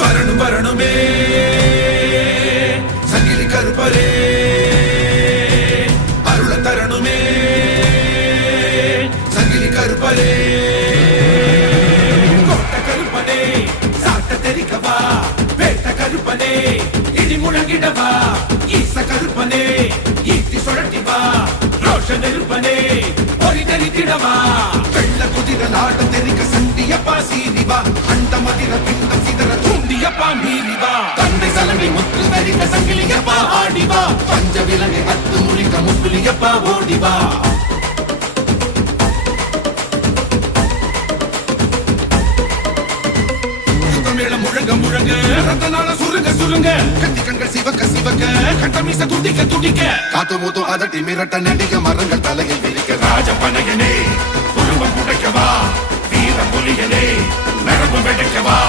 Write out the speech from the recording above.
வரணும் வரணுமே சங்கிலி கருப்பரே அருள தரணுமே சங்கிலி கருப்பரே கோட்ட கருப்பனே சாட்ட தெரிக்கவா வேட்ட கருப்பனே இடி முழங்கிடவா ஈச கருப்பனே ஈட்டி சுழட்டிவா ரோஷன் இருப்பனே பொறி தெரித்திடவா வெள்ள குதிரலாட தெரிக்க சண்டியப்பா சீதிவா அண்ட மதிர பிண்டம் சிதற தூண்டியப்பா மீறிவா தந்தை சலங்கை முத்து தரிக்க சங்கிலியப்பா ஆடிவா பஞ்ச விலங்கை அத்து முறிக்க முத்துலியப்பா ஓடிவா முழங்க முழங்க ரத்தனால சுருங்க சுருங்க கத்தி கண்கள் சிவக்க சிவக்க கட்டமீச துடிக்க துடிக்க காத்து மூத்து அதட்டி மிரட்ட நடிக மரங்கள் தலையில் விரிக்க ராஜபனையனே உருவம் புடைக்கவா வீர புலியனே நரம்பு வெடைக்கவா